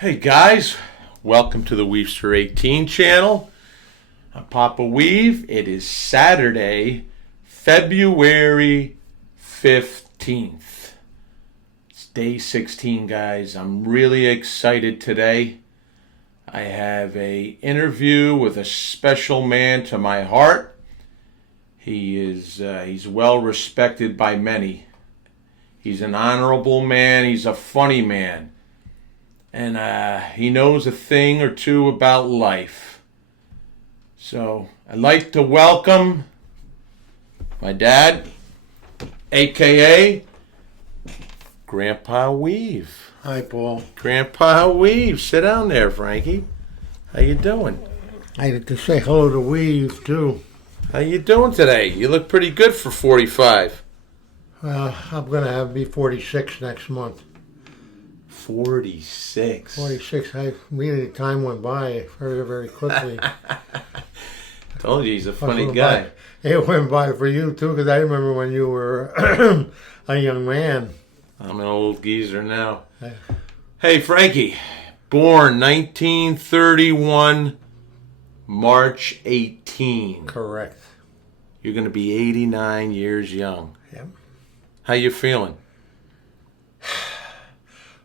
Hey guys, welcome to the Weevster 18 channel. I'm Papa Weev. It is Saturday, February 15th. It's day 16, guys. I'm really excited today. I have an interview with a special man to my heart. He's well respected by many. He's an honorable man. He's a funny man. And he knows a thing or two about life. So I'd like to welcome my dad, a.k.a. Grandpa Weev. Hi, Paul. Grandpa Weev. Sit down there, Frankie. How you doing? I had to say hello to Weev, too. How you doing today? You look pretty good for 45. I'm going to be 46 next month. 46. 46. Really, time went by very, very quickly. Told you he's a funny guy. It went by for you, too, because I remember when you were a young man. I'm an old geezer now. Hey, Frankie. Born 1931, March 18. Correct. You're going to be 89 years young. Yep. How you feeling?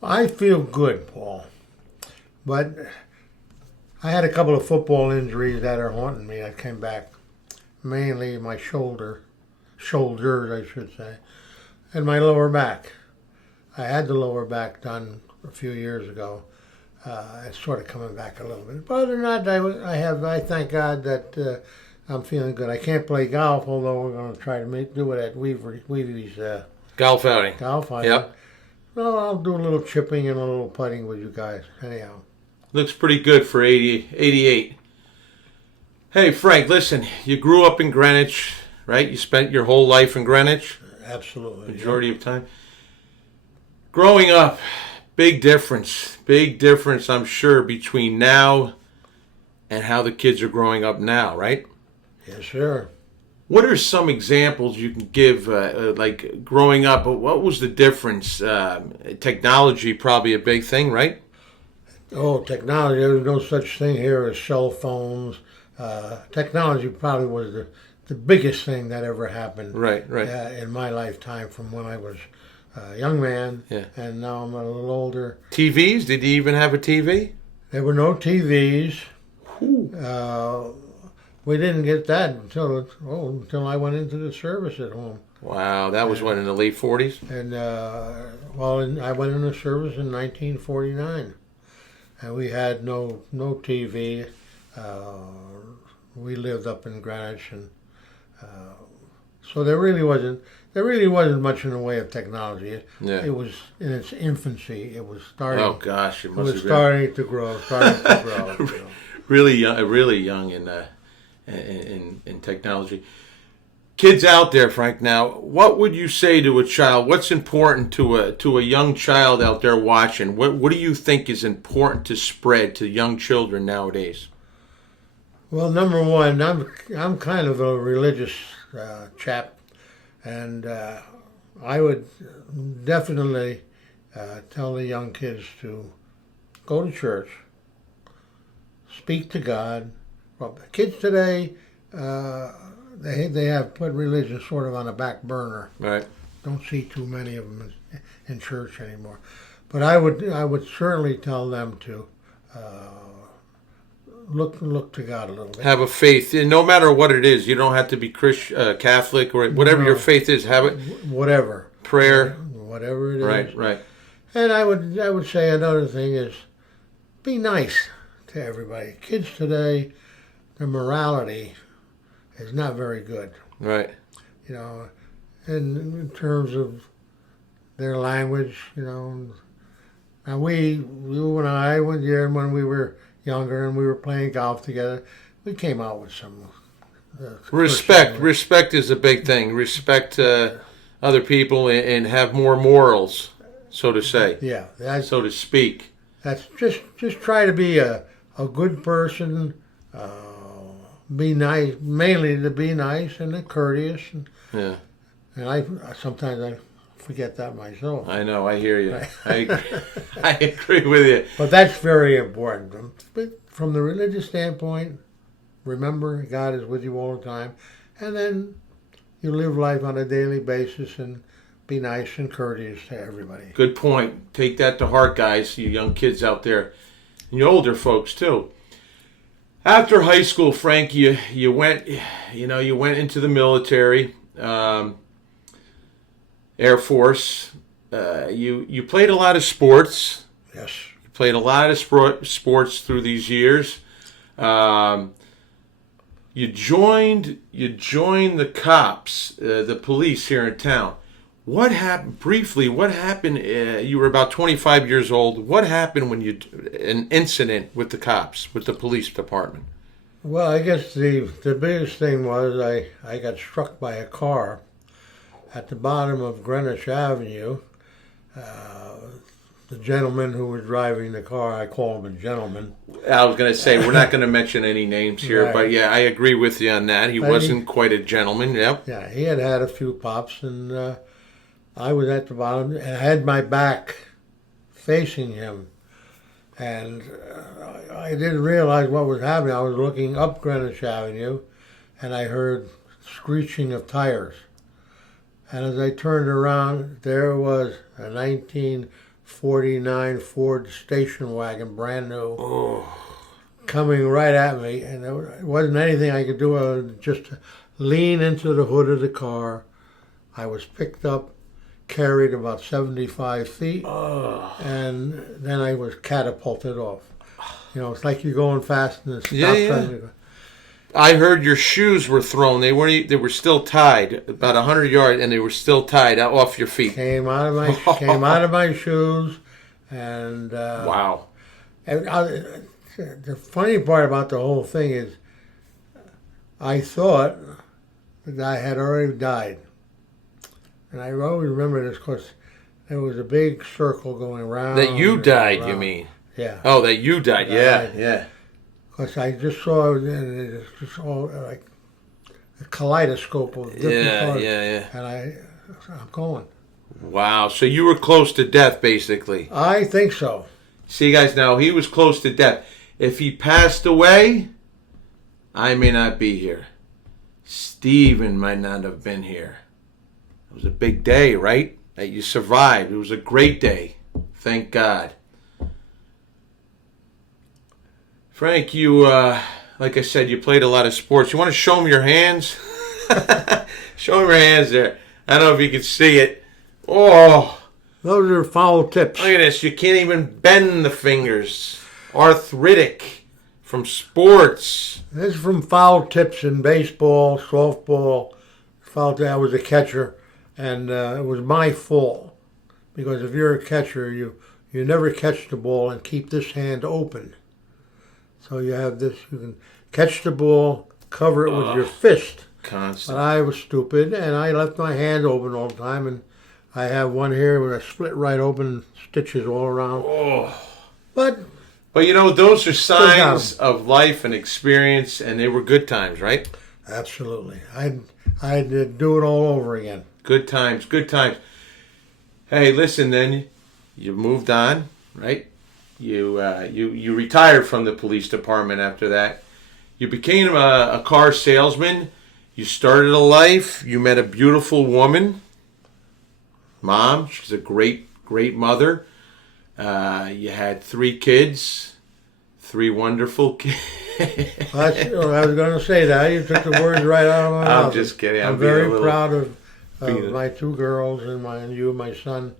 I feel good, Paul. But I had a couple of football injuries that are haunting me. I came back mainly my shoulders, I should say, and my lower back. I had the lower back done a few years ago. It's sort of coming back a little bit. But other than that, I thank God that I'm feeling good. I can't play golf, although we're going to try to do it at Weevy's Golf outing. golf outing. Yep. Well, I'll do a little chipping and a little putting with you guys. Anyhow. Looks pretty good for 88. Hey, Frank, listen. You grew up in Greenwich, right? You spent your whole life in Greenwich? Absolutely. Majority of time. Growing up, big difference, I'm sure, between now and how the kids are growing up now, right? Yes, sir. What are some examples you can give, like growing up? What was the difference? Technology, probably a big thing, right? Oh, technology. There was no such thing here as cell phones. Technology probably was the biggest thing that ever happened. Right. In my lifetime, from when I was a young man, Yeah. and now I'm a little older. TVs? Did you even have a TV? There were no TVs. We didn't get that until I went into the service at home. Wow, that was what, in the late 40s? And I went into service in 1949, and we had no TV. We lived up in Greenwich, and so there really wasn't much in the way of technology. Yeah. It was in its infancy. It was starting. Oh gosh, it was starting to grow. You know. Really young in technology. Kids out there, Frank. Now, what would you say to a child? What's important to a young child out there watching? What do you think is important to spread to young children nowadays? Well, number one, I'm kind of a religious chap, and I would definitely tell the young kids to go to church, speak to God. Well, kids today, they have put religion sort of on a back burner. Right. Don't see too many of them in church anymore. But I would certainly tell them to look to God a little bit. Have a faith, and no matter what it is. You don't have to be Catholic or whatever your faith is. Have it. Whatever. Prayer. Whatever it is. Right. And I would say another thing is be nice to everybody. Kids today, their morality is not very good. Right. You know, in terms of their language, you know. And you and I, when we were younger and we were playing golf together, we came out with some respect. Respect is a big thing. Respect other people and have more morals, so to say. Yeah. So to speak. That's just try to be a good person. Be nice, mainly to be nice and courteous. Yeah. And sometimes I forget that myself. I know. I hear you. I agree with you. But that's very important. From the religious standpoint, remember God is with you all the time. And then you live life on a daily basis and be nice and courteous to everybody. Good point. Take that to heart, guys, you young kids out there, and you older folks too. After high school, Frank, you went into the military, Air Force. You played a lot of sports. Yes. You played a lot of sports through these years. You joined the cops, the police here in town. What happened, briefly, what happened, you were about 25 years old. What happened when an incident with the cops, with the police department? Well, I guess the biggest thing was I got struck by a car at the bottom of Greenwich Avenue. The gentleman who was driving the car, I call him a gentleman. I was going to say, we're not going to mention any names here, Right. but yeah, I agree with you on that. He wasn't quite a gentleman, yep. Yeah, he had a few pops, and I was at the bottom, and I had my back facing him. And I didn't realize what was happening. I was looking up Greenwich Avenue, and I heard screeching of tires. And as I turned around, there was a 1949 Ford station wagon, brand new, coming right at me. And there wasn't anything I could do other than just lean into the hood of the car. I was picked up, carried about 75 feet, and then I was catapulted off. You know, it's like you're going fast and the stop sign. I heard your shoes were thrown. They were still tied, about 100 yards, and they were still tied off your feet. Came out of my shoes, and Wow. and the funny part about the whole thing is, I thought that I had already died. And I always remember this because there was a big circle going around. That you died, around. you mean? Yeah. Oh, that you died. Yeah. Because I just saw it, and it's just all like a kaleidoscope of different parts. Yeah. And I'm going. Wow. So you were close to death, basically. I think so. See, guys, now he was close to death. If he passed away, I may not be here. Steven might not have been here. It was a big day, right? That you survived. It was a great day. Thank God. Frank, you, like I said, you played a lot of sports. You want to show me your hands? Show me your hands there. I don't know if you can see it. Oh. Those are foul tips. Look at this. You can't even bend the fingers. Arthritic from sports. This is from foul tips in baseball, softball. Foul tip. I was a catcher, and it was my fault. Because if you're a catcher, you never catch the ball and keep this hand open. So you have this, you can catch the ball, cover it with your fist. Constant. But I was stupid, and I left my hand open all the time, and I have one here with a split right open, stitches all around. Oh. But you know, those are signs of life and experience, and they were good times, right? absolutely, I'd do it all over again. Good times, good times. Hey, listen, then you moved on, right? You retired from the police department after that. You became a car salesman. You started a life. You met a beautiful woman. Mom, she's a great mother. You had 3 kids, 3 wonderful kids. I was going to say that. You took the words right out of my mouth. I'm just kidding. I'm very proud of my 2 girls and you, my son.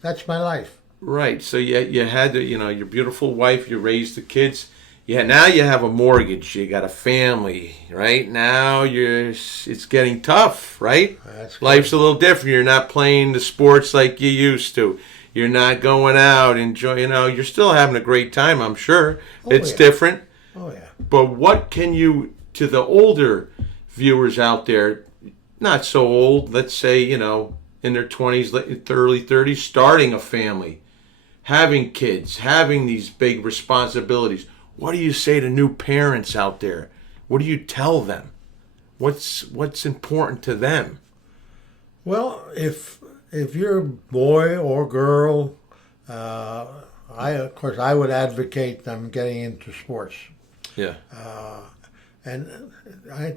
That's my life. Right. So you had your beautiful wife. You raised the kids. Yeah. Now you have a mortgage. You got a family. Right now it's getting tough. Right. Life's a little different. You're not playing the sports like you used to. You're not going out enjoying. You're still having a great time. I'm sure. It's different. Oh yeah. But what can you, to the older viewers out there, not so old, let's say, in their 20s, early 30s, starting a family, having kids, having these big responsibilities. What do you say to new parents out there? What do you tell them? What's important to them? Well, if you're a boy or girl, uh, I would advocate them getting into sports. Yeah. And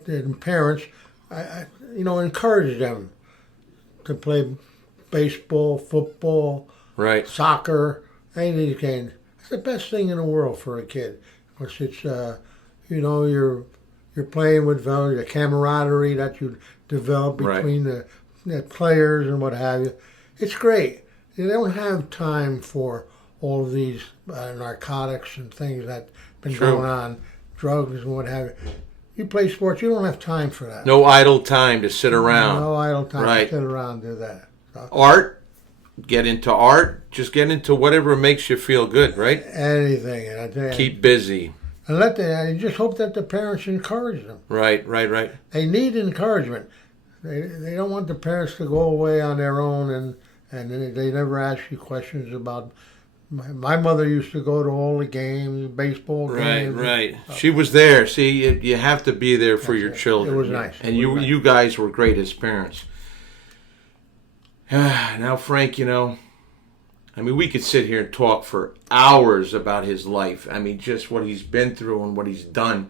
and parents, encourage them to play baseball, football, Right. soccer, any of these games. It's the best thing in the world for a kid. Because it's, you're playing with the camaraderie that you develop Right. between the players and what have you. It's great. They don't have time for all of these narcotics and things that been True. going on, drugs and what have you. You play sports, you don't have time for that. No idle time to sit around. No idle time Right. to sit around and do that. So, Art. Get into art. Just get into whatever makes you feel good, right? anything. And I tell you, Keep busy. and I just hope that the parents encourage them. Right. They need encouragement. They don't want the parents to go away on their own and they never ask you questions about. My mother used to go to all the games, baseball games. Right. She was there. See, you have to be there for your children. It was nice. And It was nice. you guys were great as parents. Now, Frank, we could sit here and talk for hours about his life. I mean, just what he's been through and what he's done.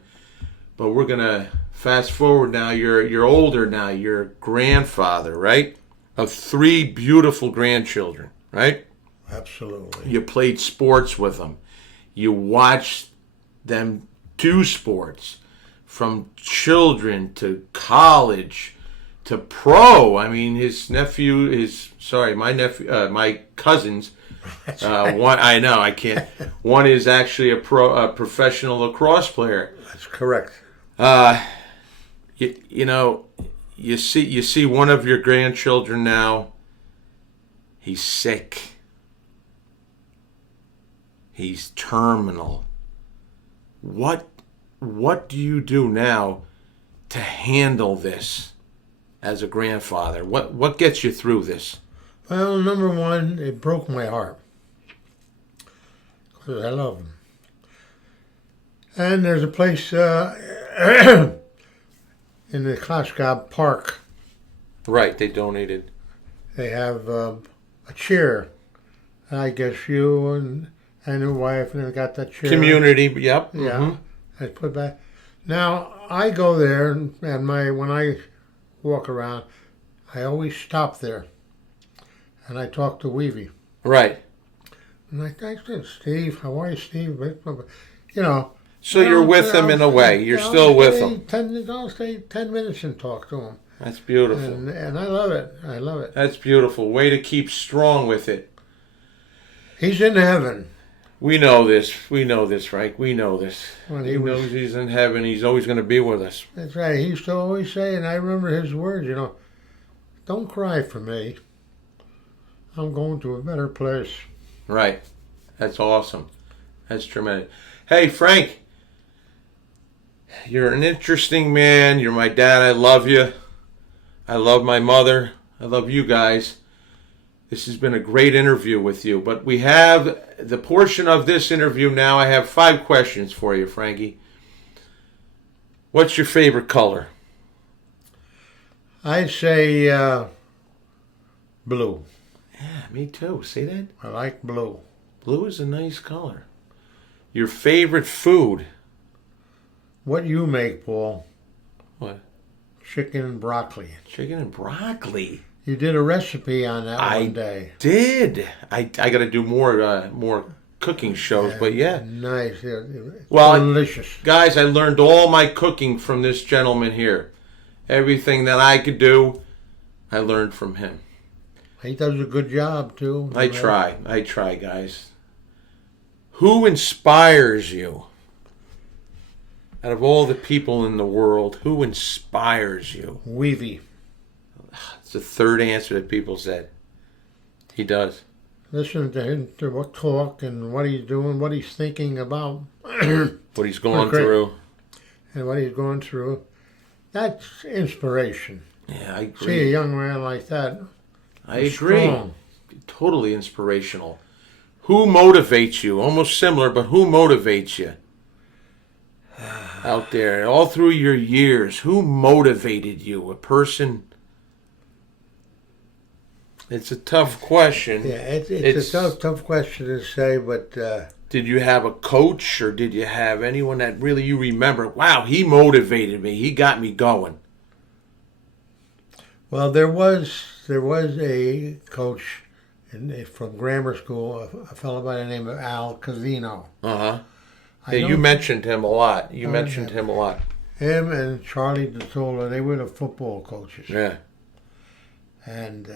But we're gonna fast forward now. You're older now. You're a grandfather, right? Of 3 beautiful grandchildren, right? Absolutely. You played sports with them. You watched them do sports from children to college to pro. I mean, my cousins. One, I know, I can't. One is actually a professional lacrosse player. That's correct. You see one of your grandchildren now. He's sick. He's terminal. What do you do now to handle this as a grandfather? What gets you through this? Well, number one, it broke my heart because I love him. And there's a place in the Koskov Park. Right, they donated. They have a chair. I guess you and your wife and they got that chair. Community, yep. Yeah. Mhm. I put back. Now I go there and when I walk around, I always stop there, and I talk to Weev. Right. And I said, Steve, how are you, Steve? So you're with them in a way. You're still with them. I'll stay 10 minutes and talk to him. That's beautiful. And I love it. I love it. That's beautiful. Way to keep strong with it. He's in heaven. We know this, Frank. We know this. When He knows he's in heaven. He's always going to be with us. That's right. He used to always say, and I remember his words, don't cry for me. I'm going to a better place. Right. That's awesome. That's tremendous. Hey, Frank, you're an interesting man. You're my dad. I love you. I love my mother. I love you guys. This has been a great interview with you. But we have the portion of this interview now. I have 5 questions for you, Frankie. What's your favorite color? I'd say blue. Yeah, me too. See that? I like blue. Blue is a nice color. Your favorite food? What you make, Paul? What? Chicken and broccoli. Chicken and broccoli. You did a recipe on that one day. Did. I got to do more cooking shows, but yeah. Nice. Yeah, Well, delicious. Guys, I learned all my cooking from this gentleman here. Everything that I could do, I learned from him. He does a good job, too. I try, guys. Who inspires you? Out of all the people in the world, who inspires you? Weevy. It's the third answer that people said. He does. Listen to him talk and what he's doing, what he's thinking about. What he's going Great. through. And what he's going through. That's inspiration. Yeah, I agree. See a young man like that. I agree. Strong. Totally inspirational. Who motivates you? Almost similar, but who motivates you? Out there, all through your years, who motivated you? A person It's a tough question. Yeah, it's a tough question to say, but Did you have a coach, or did you have anyone that really you remember? Wow, he motivated me. He got me going. well, there was a coach from grammar school, a fellow by the name of Al Cavino. Uh-huh. I Yeah, you don't- mentioned him a lot. You Oh, mentioned yeah. him a lot. Him and Charlie DeSola, they were the football coaches. Yeah. And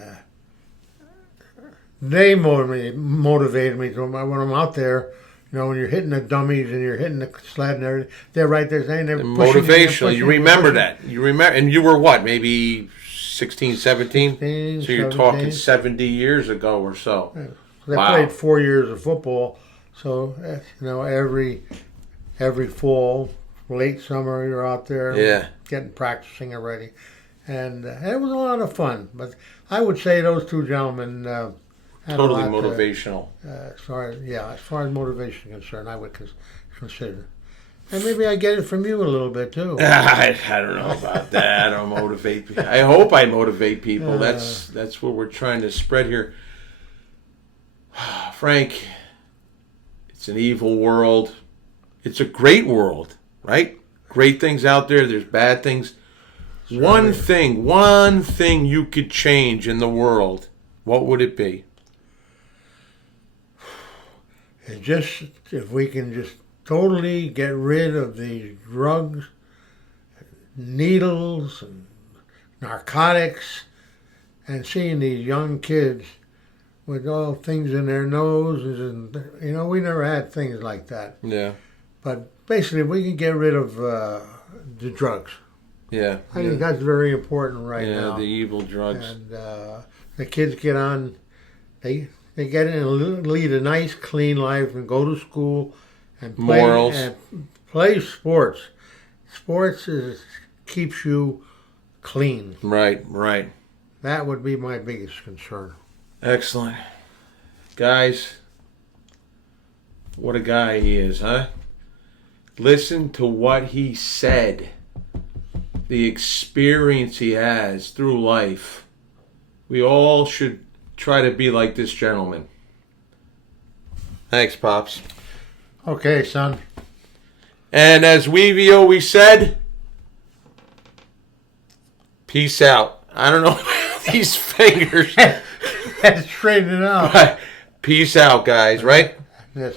they motivated me to when I'm out there. You know, when you're hitting the dummies and you're hitting the sled and everything, they're right there saying they're pushing Motivational. You remember pushing. that. You remember, and you were what, maybe 16, 17? 16, So you're 17. talking 70 years ago or so. Yeah. They Wow. played 4 years of football, so you know every fall, late summer, you're out there, Yeah. getting practicing already, and it was a lot of fun. But I would say those two gentlemen had Totally a lot motivational. as far as motivation is concerned, I would consider. And maybe I get it from you a little bit too. I don't know about that. I don't motivate people. I hope I motivate people. That's what we're trying to spread here. Frank, it's an evil world. It's a great world, right? Great things out there. There's bad things. One thing you could change in the world, what would it be? It's just if we can just totally get rid of these drugs, needles, and narcotics, and seeing these young kids with all things in their noses, and you know we never had things like that. Yeah. But basically, if we can get rid of the drugs. Yeah. I think that's very important right yeah, now. the evil drugs. And the kids get on, they get in and lead a nice, clean life and go to school and Morals. play sports. Sports keeps you clean. Right. That would be my biggest concern. Excellent. Guys, what a guy he is, huh? Listen to what he said. The experience he has through life. We all should try to be like this gentleman. Thanks, Pops. Okay, son. And as Weev always said, peace out. I don't know these fingers. Let's straighten it out. Peace out, guys, right? Yes.